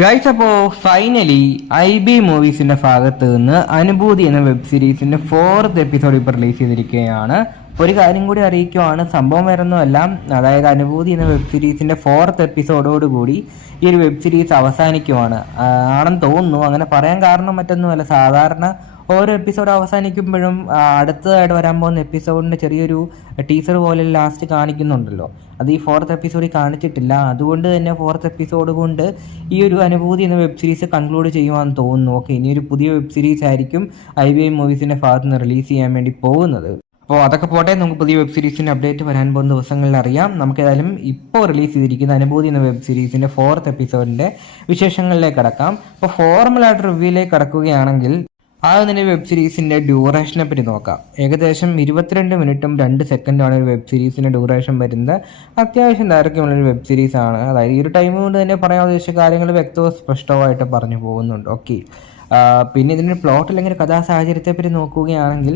Guys, അപ്പോൾ finally IB മൂവീസിന്റെ ഭാഗത്ത് നിന്ന് അനുഭൂതി എന്ന വെബ് സീരീസിന്റെ 4th എപ്പിസോഡ് ഇപ്പോൾ റിലീസ് ചെയ്തിരിക്കുകയാണ്. ഒരു കാര്യം കൂടി അറിയിക്കുവാണ്, സംഭവം വേറൊന്നുമല്ല. അതായത് അനുഭൂതി എന്ന വെബ് സീരീസിന്റെ 4th എപ്പിസോഡോടുകൂടി ഈ ഒരു വെബ് സീരീസ് അവസാനിക്കുവാണ് ആണെന്ന് തോന്നുന്നു. അങ്ങനെ പറയാൻ കാരണം മറ്റൊന്നുമല്ല, സാധാരണ ഓരോ എപ്പിസോഡ് അവസാനിക്കുമ്പോഴും അടുത്തതായിട്ട് വരാൻ പോകുന്ന എപ്പിസോഡിൻ്റെ ചെറിയൊരു ടീസർ പോലെ ലാസ്റ്റ് കാണിക്കുന്നുണ്ടല്ലോ. അത് ഈ 4th എപ്പിസോഡിൽ കാണിച്ചിട്ടില്ല. അതുകൊണ്ട് തന്നെ 4th എപ്പിസോഡ് കൊണ്ട് ഈ ഒരു അനുഭൂതി എന്ന വെബ് സീരീസ് കൺക്ലൂഡ് ചെയ്യുവാന്ന് തോന്നുന്നു. ഓക്കെ, ഇനിയൊരു പുതിയ വെബ് സീരീസ് ആയിരിക്കും IBM മൂവീസിൻ്റെ ഭാഗത്ത് നിന്ന് റിലീസ് ചെയ്യാൻ വേണ്ടി പോകുന്നത്. അപ്പോൾ അതൊക്കെ പോട്ടെ, നമുക്ക് പുതിയ വെബ് സീരീസിൻ്റെ അപ്ഡേറ്റ് വരാൻ പോകുന്ന ദിവസങ്ങളിൽ അറിയാം. നമുക്ക് ഏതായാലും ഇപ്പോൾ റിലീസ് ചെയ്തിരിക്കുന്ന അനുഭൂതി എന്ന വെബ് സീരീസിൻ്റെ 4th എപ്പിസോഡിൻ്റെ വിശേഷങ്ങളിലേക്ക് കടക്കാം. അപ്പോൾ ഫോർമലായിട്ട് റിവ്യൂയിലേക്ക് കടക്കുകയാണെങ്കിൽ തന്നെ വെബ് സീരീസിൻ്റെ ഡ്യൂറേഷനെ പറ്റി നോക്കാം. ഏകദേശം 22 മിനിറ്റും 2 സെക്കൻഡുമാണ് ഒരു വെബ് സീരീസിൻ്റെ ഡ്യൂറേഷൻ വരുന്നത്. അത്യാവശ്യം ദൈർഘ്യമുള്ളൊരു വെബ് സീരീസാണ്. അതായത് ഈ ഒരു ടൈം കൊണ്ട് തന്നെ പറയാൻ ഉദ്ദേശിച്ച കാര്യങ്ങൾ വ്യക്തവും സ്പഷ്ടമായിട്ട് പറഞ്ഞു പോകുന്നുണ്ട്. ഓക്കെ, പിന്നെ ഇതിൻ്റെ പ്ലോട്ട് അല്ലെങ്കിൽ കഥാസാഹചര്യത്തെ പറ്റി നോക്കുകയാണെങ്കിൽ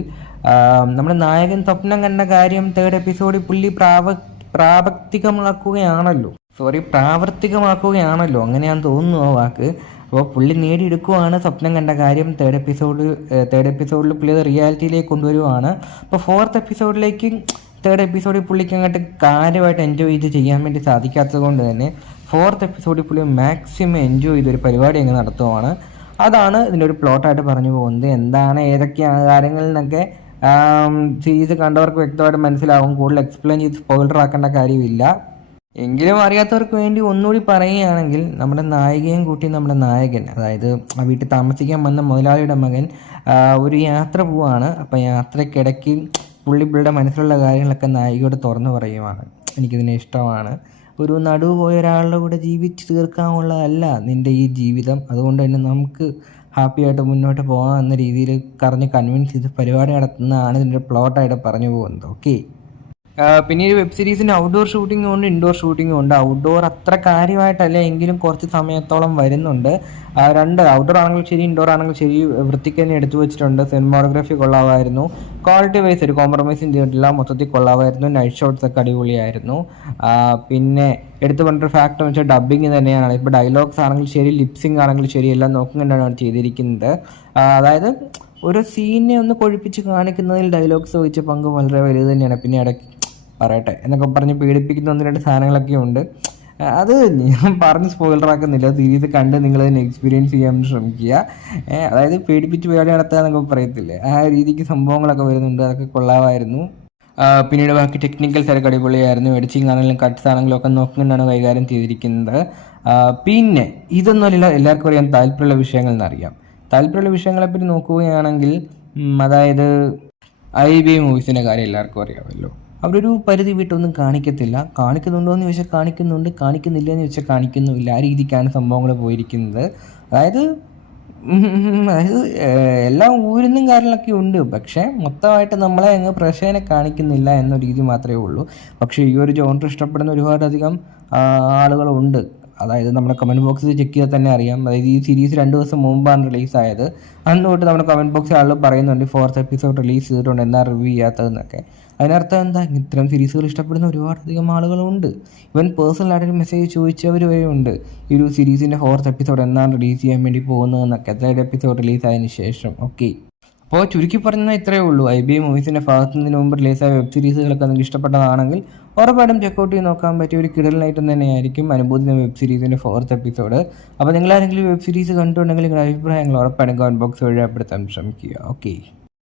നമ്മുടെ നായകൻ സ്വപ്നം കണ്ട കാര്യം 3rd എപ്പിസോഡിൽ പുള്ളി പ്രാവർത്തികമാക്കുകയാണല്ലോ, അങ്ങനെയാന്ന് തോന്നുന്നു ആ വാക്ക്. അപ്പോൾ പുള്ളി നേടിയെടുക്കുവാണ് സ്വപ്നം കണ്ട കാര്യം. 3rd എപ്പിസോഡിൽ പുള്ളി അത് റിയാലിറ്റിയിലേക്ക് കൊണ്ടുവരുവാണ്. അപ്പോൾ 4th എപ്പിസോഡിലേക്ക് 3rd എപ്പിസോഡിൽ പുള്ളിക്ക് അങ്ങോട്ട് കാര്യമായിട്ട് എൻജോയ് ചെയ്ത് ചെയ്യാൻ വേണ്ടി സാധിക്കാത്തത് കൊണ്ട് തന്നെ 4th എപ്പിസോഡിൽ പുള്ളി മാക്സിമം എൻജോയ് ചെയ്തൊരു പരിപാടി അങ്ങ് നടത്തുവാണ്. അതാണ് ഇതിൻ്റെ ഒരു പ്ലോട്ടായിട്ട് പറഞ്ഞു പോകുന്നത്. എന്താണ് ഏതൊക്കെയാണ് കാര്യങ്ങളിൽ നിന്നൊക്കെ സീരീസ് കണ്ടവർക്ക് വ്യക്തമായിട്ട് മനസ്സിലാവും. കൂടുതൽ എക്സ്പ്ലെയിൻ ചെയ്ത് സ്പോയിലർ ആക്കേണ്ട കാര്യമില്ല. എങ്കിലും അറിയാത്തവർക്ക് വേണ്ടി ഒന്നുകൂടി പറയുകയാണെങ്കിൽ, നമ്മുടെ നായികയും കൂട്ടി നമ്മുടെ നായകൻ, അതായത് ആ വീട്ടിൽ താമസിക്കാൻ വന്ന മുതലാളിയുടെ മകൻ ഒരു യാത്ര പോവാണ്. അപ്പോൾ യാത്രക്കിടയ്ക്ക് പുള്ളിയുടെ മനസ്സിലുള്ള കാര്യങ്ങളൊക്കെ നായികയോട് തുറന്നു പറയുവാണ്. എനിക്കിതിനെ ഇഷ്ടമാണ്, ഒരു നടുവ് പോയ ഒരാളുടെ കൂടെ ജീവിച്ച് തീർക്കാനുള്ളതല്ല നിൻ്റെ ഈ ജീവിതം, അതുകൊണ്ട് തന്നെ നമുക്ക് ഹാപ്പി ആയിട്ട് മുന്നോട്ട് പോകാം എന്ന രീതിയിൽ കൺവിൻസ് ചെയ്ത് പരിപാടി നടത്തുന്നതാണ് ഇതിൻ്റെ പ്ലോട്ടായിട്ട് പറഞ്ഞു പോകുന്നത്. ഓക്കെ, പിന്നെ ഈ വെബ് സീരീസിൻ്റെ ഔട്ട്ഡോർ ഷൂട്ടിങ്ങും ഉണ്ട്, ഇൻഡോർ ഷൂട്ടിങ്ങും ഉണ്ട്. ഔട്ട്ഡോർ അത്ര കാര്യമായിട്ടല്ല, എങ്കിലും കുറച്ച് സമയത്തോളം വരുന്നുണ്ട്. ഔട്ട്ഡോർ ആണെങ്കിലും ശരി, ഇൻഡോർ ആണെങ്കിലും ശരി, വൃത്തിക്ക് തന്നെ എടുത്തു വെച്ചിട്ടുണ്ട്. സിനിമാറ്റോഗ്രാഫി കൊള്ളാമായിരുന്നു. ക്വാളിറ്റി വൈസ് ഒരു കോംപ്രമൈസും ചെയ്തിട്ടില്ല, മൊത്തത്തിൽ കൊള്ളാമായിരുന്നു. നൈറ്റ് ഷോട്ട്സ് ഒക്കെ അടിപൊളിയായിരുന്നു. പിന്നെ എടുത്തു പറഞ്ഞൊരു ഫാക്ട് എന്ന് വെച്ചാൽ ഡബ്ബിങ് തന്നെയാണ്. ഇപ്പോൾ ഡയലോഗ്സ് ആണെങ്കിലും ശരി, ലിപ്സിങ് ആണെങ്കിലും ശരി, എല്ലാം നോക്കുന്നുണ്ടാണ് ചെയ്തിരിക്കുന്നത്. അതായത് ഒരു സീനെ ഒന്ന് കൊഴിപ്പിച്ച് കാണിക്കുന്നതിൽ ഡയലോഗ്സ് വഹിച്ച പങ്ക് വളരെ വലുത് തന്നെയാണ്. പിന്നെ ഇടയ്ക്ക് പറയട്ടെ എന്നൊക്കെ പറഞ്ഞ് പീഡിപ്പിക്കുന്ന 1-2 സാധനങ്ങളൊക്കെ ഉണ്ട്. അത് ഞാൻ പറഞ്ഞ് സ്പോയിലറാക്കുന്നില്ല. സീരീസ് കണ്ട് നിങ്ങളതിനെ എക്സ്പീരിയൻസ് ചെയ്യാൻ ശ്രമിക്കുക. അതായത് പീഡിപ്പിച്ച് പരിപാടി നടത്തുക എന്നൊക്കെ പറയത്തില്ലേ, ആ രീതിക്ക് സംഭവങ്ങളൊക്കെ വരുന്നുണ്ട്. അതൊക്കെ കൊള്ളാമായിരുന്നു. പിന്നീട് ബാക്കി ടെക്നിക്കൽസ് ഒക്കെ അടിപൊളിയായിരുന്നു. എഡിറ്റിംഗ് ആണെങ്കിലും കട്ട്സ് ആണെങ്കിലും ഒക്കെ നോക്കിക്കൊണ്ടാണ് കൈകാര്യം ചെയ്തിരിക്കുന്നത്. പിന്നെ ഇതൊന്നുമല്ല എല്ലാവർക്കും അറിയാൻ താല്പര്യമുള്ള വിഷയങ്ങൾ എന്നറിയാം. താല്പര്യമുള്ള വിഷയങ്ങളെപ്പറ്റി നോക്കുകയാണെങ്കിൽ, അതായത് IBM മൂവീസിൻ്റെ കാര്യം എല്ലാവർക്കും അറിയാമല്ലോ. അവരൊരു പരിധി വിട്ടൊന്നും കാണിക്കത്തില്ല. കാണിക്കുന്നുണ്ടോ എന്ന് ചോദിച്ചാൽ കാണിക്കുന്നുണ്ട്, കാണിക്കുന്നില്ല എന്ന് ചോദിച്ചാൽ കാണിക്കുന്നുമില്ല. ആ രീതിക്കാണ് സംഭവങ്ങൾ പോയിരിക്കുന്നത്. അതായത് എല്ലാം ഊരുന്നും കാര്യങ്ങളൊക്കെ ഉണ്ട്, പക്ഷേ മൊത്തമായിട്ട് നമ്മളെ അങ്ങ് പ്രേക്ഷകനെ കാണിക്കുന്നില്ല എന്ന രീതി മാത്രമേ ഉള്ളൂ. പക്ഷേ ഈ ഒരു ജോണർ ഇഷ്ടപ്പെടുന്ന ഒരുപാടധികം ആളുകളുണ്ട്. അതായത് നമ്മുടെ കമൻറ്റ് ബോക്സിൽ ചെക്ക് ചെയ്താൽ തന്നെ അറിയാം. അതായത് ഈ സീരീസ് 2 ദിവസം മുമ്പാണ് റിലീസായത്. അന്ന് തൊട്ട് നമ്മുടെ കമൻറ്റ് ബോക്സിൽ ആളുകൾ പറയുന്നുണ്ട് 4th എപ്പിസോഡ് റിലീസ് ചെയ്തിട്ടുണ്ട്, എന്നാ റിവ്യൂ ചെയ്യാത്തതെന്നൊക്കെ. അതിനർത്ഥം എന്താ, ഇത്തരം സീരീസുകൾ ഇഷ്ടപ്പെടുന്ന ഒരുപാടധികം ആളുകളുണ്ട്. ഇവൻ പേഴ്സണലായിട്ടൊരു മെസ്സേജ് ചോദിച്ചവർ വരെ ഉണ്ട്, ഈ ഒരു സീരീസിൻ്റെ 4th എപ്പിസോഡ് എന്നാണ് റിലീസ് ചെയ്യാൻ വേണ്ടി പോകുന്നതെന്നൊക്കെ, 3rd എപ്പിസോഡ് റിലീസായതിനു ശേഷം. ഓക്കെ, അപ്പോൾ ചുരുക്കി പറഞ്ഞാൽ ഇത്രയേ ഉള്ളൂ. IBM മൂവീസിൻ്റെ ഭാഗത്തുനിന്ന് മുമ്പ് റിലീസായ വെബ് സീരീസുകളൊക്കെ നിങ്ങൾക്ക് ഇഷ്ടപ്പെട്ടതാണെങ്കിൽ ഉറപ്പായിട്ടും ചെക്കൗട്ട് ചെയ്ത് നോക്കാൻ പറ്റിയ ഒരു കിടലിനായിട്ടും തന്നെയായിരിക്കും അനുഭൂതി വെബ് സീരീസിൻ്റെ 4th എപ്പിസോഡ്. അപ്പോൾ നിങ്ങളാരെങ്കിലും വെബ് സീരീസ് കണ്ടിട്ടുണ്ടെങ്കിൽ നിങ്ങളുടെ അഭിപ്രായങ്ങൾ ഉറപ്പായിട്ടും കമൻറ്റ് ബോക്സ് വഴി രേഖപ്പെടുത്താൻ ശ്രമിക്കുക. ഓക്കെ.